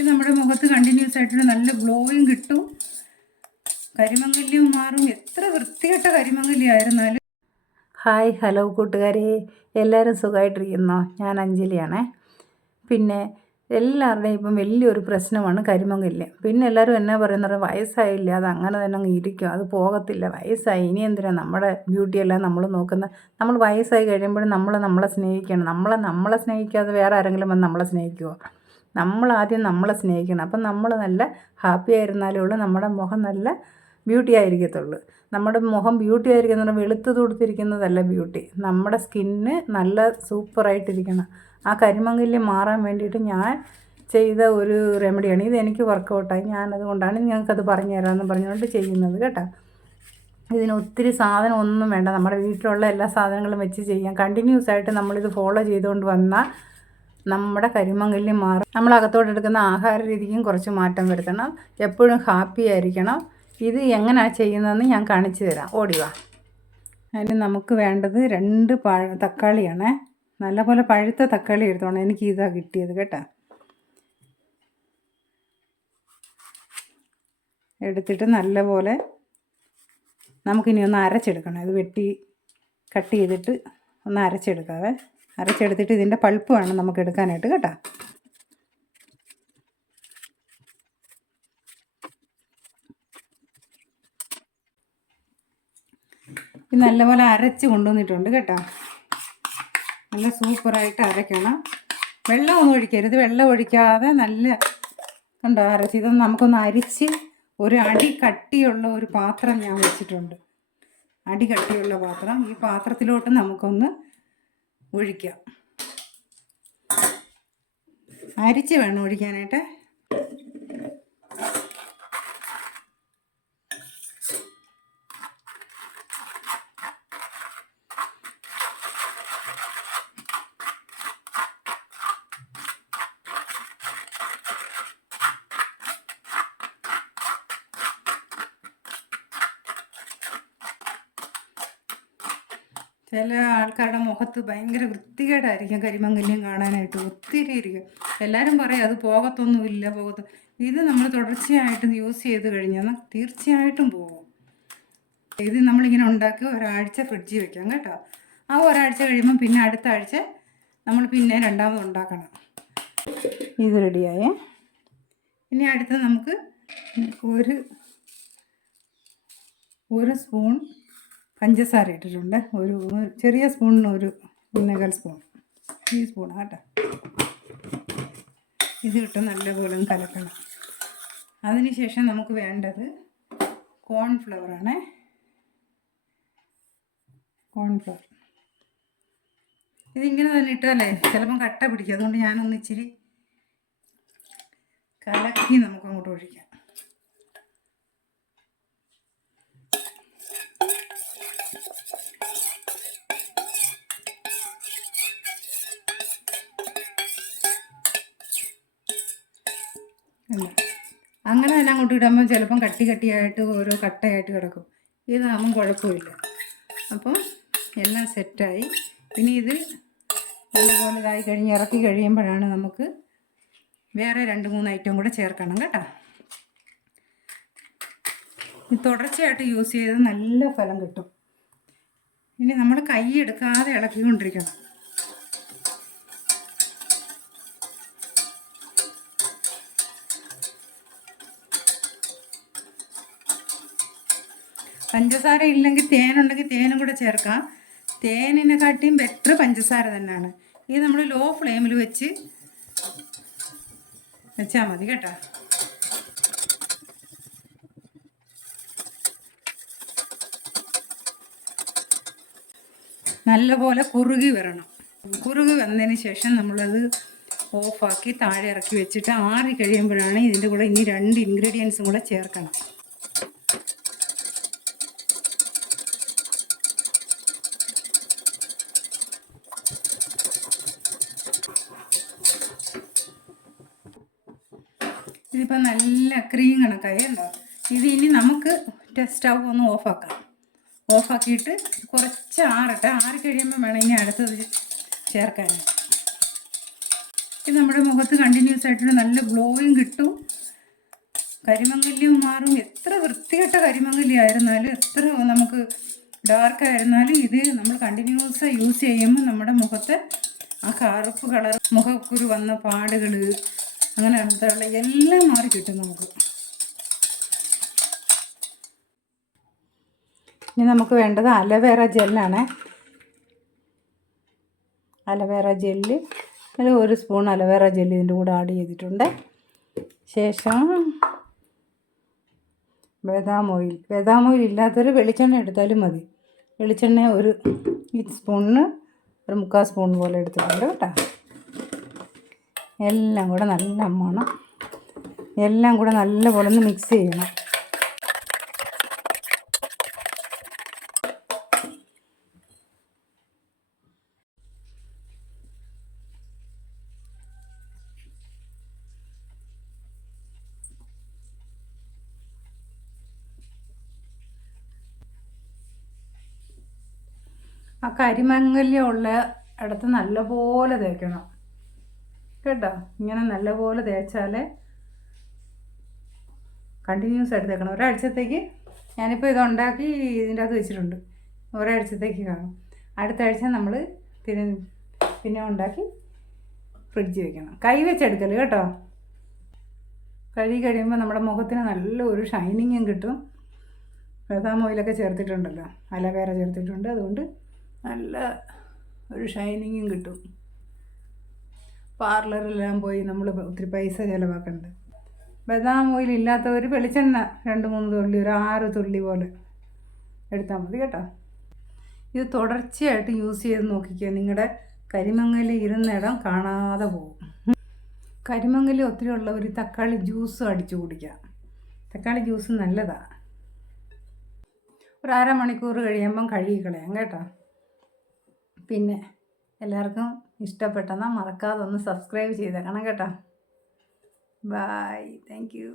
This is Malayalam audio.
ഇത് നമ്മുടെ മുഖത്ത് കണ്ടിന്യൂസ് ആയിട്ട് നല്ല ഗ്ലോയും കിട്ടും, കരിമംഗല്യവും മാറും. എത്ര വൃത്തികെട്ട കരിമംഗല്യായിരുന്നാലും. ഹായ് ഹലോ കൂട്ടുകാരെ, എല്ലാവരും സുഖമായിട്ടിരിക്കുന്നോ? ഞാൻ അഞ്ജലിയാണേ. പിന്നെ എല്ലാവരുടെയും ഇപ്പം വലിയൊരു പ്രശ്നമാണ് കരിമംഗല്യം. പിന്നെ എല്ലാവരും എന്നാ പറയുന്നത്, വയസ്സായില്ല, അത് അങ്ങനെ തന്നെ അങ്ങ് ഇരിക്കും, അത് പോകത്തില്ല, വയസ്സായി ഇനി എന്തിനാണ് നമ്മുടെ ബ്യൂട്ടിയെല്ലാം നമ്മൾ നോക്കുന്നത്. നമ്മൾ വയസ്സായി കഴിയുമ്പോഴും നമ്മളെ സ്നേഹിക്കണം. നമ്മളെ സ്നേഹിക്കാതെ വേറെ ആരെങ്കിലും വന്ന് നമ്മളെ സ്നേഹിക്കുമോ? നമ്മളാദ്യം നമ്മളെ സ്നേഹിക്കണം. അപ്പം നമ്മൾ നല്ല ഹാപ്പി ആയിരുന്നാലേ ഉള്ളൂ നമ്മുടെ മുഖം നല്ല ബ്യൂട്ടി ആയിരിക്കത്തുള്ളൂ. നമ്മുടെ മുഖം ബ്യൂട്ടി ആയിരിക്കുന്ന വെളുത്ത് തുടുത്തിരിക്കുന്നതല്ല ബ്യൂട്ടി, നമ്മുടെ സ്കിന്ന് നല്ല സൂപ്പറായിട്ടിരിക്കണം. ആ കരിമംഗല്യം മാറാൻ വേണ്ടിയിട്ട് ഞാൻ ചെയ്ത ഒരു റെമഡിയാണ് ഇത്. എനിക്ക് വർക്കൗട്ടായി, ഞാനതുകൊണ്ടാണ് നിങ്ങൾക്കത് പറഞ്ഞു തരാമെന്ന് പറഞ്ഞുകൊണ്ട് ചെയ്യുന്നത് കേട്ടോ. ഇതിന് ഒത്തിരി സാധനം ഒന്നും വേണ്ട, നമ്മുടെ വീട്ടിലുള്ള എല്ലാ സാധനങ്ങളും വെച്ച് ചെയ്യാം. കണ്ടിന്യൂസ് ആയിട്ട് നമ്മളിത് ഫോളോ ചെയ്തുകൊണ്ട് വന്നാൽ നമ്മുടെ കരിമംഗല്യം മാറും. നമ്മൾ അകത്തോട്ടെടുക്കുന്ന ആഹാര രീതിക്കും കുറച്ച് മാറ്റം വരുത്തണം, എപ്പോഴും ഹാപ്പി ആയിരിക്കണം. ഇത് എങ്ങനെയാണ് ചെയ്യുന്നതെന്ന് ഞാൻ കാണിച്ചു തരാം, ഓടിവാ. അതിന് നമുക്ക് വേണ്ടത് 2 തക്കാളിയാണേ. നല്ലപോലെ പഴുത്ത തക്കാളി എടുത്തോണം, എനിക്ക് ഇതാ കിട്ടിയത് കേട്ടോ. എടുത്തിട്ട് നല്ലപോലെ നമുക്കിനി ഒന്ന് അരച്ചെടുക്കണം. ഇത് കട്ട് ചെയ്തിട്ട് ഒന്ന് അരച്ചെടുക്കാവേ. അരച്ചെടുത്തിട്ട് ഇതിൻ്റെ പൾപ്പ് വേണം നമുക്ക് എടുക്കാനായിട്ട് കേട്ടോ. ഇത് നല്ലപോലെ അരച്ച് കൊണ്ടുവന്നിട്ടുണ്ട് കേട്ടോ. നല്ല സൂപ്പറായിട്ട് അരയ്ക്കണം. വെള്ളമൊന്നും ഒഴിക്കരുത്, വെള്ളം ഒഴിക്കാതെ നല്ല ഉണ്ടോ അരച്ച്. ഇതൊന്ന് നമുക്കൊന്ന് അരിച്ച് ഒരു അടി കട്ടിയുള്ള ഒരു പാത്രം ഞാൻ വെച്ചിട്ടുണ്ട്, അടി കട്ടിയുള്ള പാത്രം. ഈ പാത്രത്തിലോട്ട് നമുക്കൊന്ന് ഒഴിക്കാം. അരിച്ച് വേണം ഒഴിക്കാനായിട്ട്. ചില ആൾക്കാരുടെ മുഖത്ത് ഭയങ്കര വൃത്തികേടായിരിക്കും കരിമംഗല്യം കാണാനായിട്ട്, ഒത്തിരി ഇരിക്കും. എല്ലാവരും പറയും അത് പോകത്തൊന്നുമില്ല. ഇത് നമ്മൾ തുടർച്ചയായിട്ട് യൂസ് ചെയ്ത് കഴിഞ്ഞാൽ തീർച്ചയായിട്ടും പോകും. ഇത് നമ്മളിങ്ങനെ ഉണ്ടാക്കി ഒരാഴ്ച ഫ്രിഡ്ജിൽ വെക്കാം കേട്ടോ. ആ ഒരാഴ്ച കഴിയുമ്പം പിന്നെ അടുത്ത ആഴ്ച നമ്മൾ പിന്നെ രണ്ടാമത് ഉണ്ടാക്കണം. ഇത് റെഡിയായേ. ഇനി അടുത്ത് നമുക്ക് ഒരു സ്പൂൺ പഞ്ചസാര ഇട്ടിട്ടുണ്ട്, ഒരു ചെറിയ സ്പൂണിന് 1.25 സ്പൂൺ, ഈ സ്പൂണാണ് കേട്ടോ. ഇത് ഇട്ട് നല്ലപോലെ കലക്കണം. അതിനുശേഷം നമുക്ക് വേണ്ടത് കോൺഫ്ലവറാണ്. കോൺഫ്ലവർ ഇതിങ്ങനെ തന്നെ ഇട്ടാലേ ചിലപ്പം കട്ട പിടിക്കും, അതുകൊണ്ട് ഞാനൊന്ന് ഇച്ചിരി കലക്കി നമുക്കങ്ങോട്ട് ഒഴിക്കാം. അങ്ങനെ തന്നെ അങ്ങോട്ട് ഇടുമ്പോൾ ചിലപ്പം കട്ടിയായിട്ട് ഓരോ കട്ടയായിട്ട് കിടക്കും. ഇതാകുമ്പം കുഴപ്പമില്ല. അപ്പം എല്ലാം സെറ്റായി. ഇനി ഇത് നല്ലപോലെ ഇതായി കഴിഞ്ഞ് ഇറക്കി കഴിയുമ്പോഴാണ് നമുക്ക് വേറെ 2-3 ഐറ്റം കൂടെ ചേർക്കണം കേട്ടോ. ഇത് തുടർച്ചയായിട്ട് യൂസ് ചെയ്ത് നല്ല ഫലം കിട്ടും. ഇനി നമ്മൾ കൈ എടുക്കാതെ ഇളക്കിക്കൊണ്ടിരിക്കണം. പഞ്ചസാര ഇല്ലെങ്കിൽ തേനുണ്ടെങ്കിൽ തേനും കൂടെ ചേർക്കാം. തേനിനെക്കാട്ടിയും ബെറ്റർ പഞ്ചസാര തന്നെയാണ്. ഇത് നമ്മൾ ലോ ഫ്ലെയിമിൽ വെച്ചാൽ മതി കേട്ടോ. നല്ലപോലെ കുറുകി വരണം. കുറുകി വന്നതിന് ശേഷം നമ്മളത് ഓഫാക്കി താഴെ ഇറക്കി വെച്ചിട്ട് ആറി കഴിയുമ്പോഴാണ് ഇതിൻ്റെ കൂടെ ഇനി 2 ഇൻഗ്രീഡിയൻസും കൂടെ ചേർക്കണം. ഇതിപ്പോൾ നല്ല ക്രീം കണക്കായി ഉണ്ടോ. ഇത് ഇനി നമുക്ക് സ്റ്റൗ ഒന്ന് ഓഫാക്കിയിട്ട് കുറച്ച് ആറട്ടെ. ആറി കഴിയുമ്പോൾ വേണം ഇനി അടുത്തത് ചേർക്കാനായിട്ട്. ഇത് നമ്മുടെ മുഖത്ത് കണ്ടിന്യൂസ് ആയിട്ടൊരു നല്ല ഗ്ലോയും കിട്ടും, കരിമംഗല്യവും മാറും. എത്ര വൃത്തികെട്ട കരിമംഗല്യായിരുന്നാലും, എത്ര നമുക്ക് ഡാർക്ക് ആയിരുന്നാലും ഇത് നമ്മൾ കണ്ടിന്യൂസ് യൂസ് ചെയ്യുമ്പോൾ നമ്മുടെ മുഖത്ത് ആ കറുപ്പ് കളർ, മുഖക്കുരു വന്ന പാടുകൾ, അങ്ങനെ അടുത്തുള്ള എല്ലാം മാറി കിട്ടും നമുക്ക്. ഇനി നമുക്ക് വേണ്ടത് അലവേറ ജെല്ലാണ്. അലവേറ ജെല്ല്, അതിൽ 1 സ്പൂൺ അലവേറ ജെല്ല് ഇതിൻ്റെ കൂടെ ആഡ് ചെയ്തിട്ടുണ്ട്. ശേഷം ബദാം ഓയിൽ ഇല്ലാത്തൊരു വെളിച്ചെണ്ണ എടുത്താലും മതി. വെളിച്ചെണ്ണ ഈ സ്പൂണിന് 1/4 സ്പൂൺ പോലെ എടുത്തിട്ടുണ്ട് കേട്ടോ. എല്ലാം കൂടെ നല്ലപോലെ ഒന്ന് മിക്സ് ചെയ്യണം. ആ കരിമംഗല്യം ഉള്ള ഇടത്ത് നല്ലപോലെ തേക്കണം കേട്ടോ. ഇങ്ങനെ നല്ലപോലെ തേച്ചാൽ കണ്ടിന്യൂസ് ആയിട്ട് തേക്കണം. ഒരാഴ്ചത്തേക്ക് ഞാനിപ്പോൾ ഇതുണ്ടാക്കി ഇതിൻ്റെ അകത്ത് വെച്ചിട്ടുണ്ട്. ഒരാഴ്ചത്തേക്ക് കാണും. അടുത്ത ആഴ്ച നമ്മൾ പിന്നെ ഉണ്ടാക്കി ഫ്രിഡ്ജ് വെക്കണം. കൈ വെച്ചെടുക്കൽ കേട്ടോ. കഴുകി കഴിയുമ്പോൾ നമ്മുടെ മുഖത്തിന് നല്ലൊരു ഷൈനിങ്ങും കിട്ടും. ബദാം ഓയിലൊക്കെ ചേർത്തിട്ടുണ്ടല്ലോ, അലവേറ ചേർത്തിട്ടുണ്ട്, അതുകൊണ്ട് നല്ല ഒരു ഷൈനിങ്ങും കിട്ടും. പാർലറിലെല്ലാം പോയി നമ്മൾ ഒത്തിരി പൈസ ചിലവാക്കുന്നുണ്ട്. ബദാം ഓയിൽ ഇല്ലാത്തവർ വെളിച്ചെണ്ണ 2-3 തുള്ളി, ഒരു 6 തുള്ളി പോലെ എടുത്താൽ മതി കേട്ടോ. ഇത് തുടർച്ചയായിട്ട് യൂസ് ചെയ്ത് നോക്കിക്കുക, നിങ്ങളുടെ കരിമംഗല്യം ഇരുന്നിടം കാണാതെ പോകും. കരിമംഗല്യം ഒത്തിരി ഉള്ളവർ തക്കാളി ജ്യൂസും അടിച്ചു കുടിക്കുക. തക്കാളി ജ്യൂസ് നല്ലതാണ്. ഒരു 1/2 മണിക്കൂർ കഴിയുമ്പം കഴുകി കളയാം കേട്ടോ. പിന്നെ എല്ലാവർക്കും ഇഷ്ടപ്പെട്ടെന്നാൽ മറക്കാതെ ഒന്ന് സബ്സ്ക്രൈബ് ചെയ്തേക്കണം കേട്ടോ. Bye, thank U.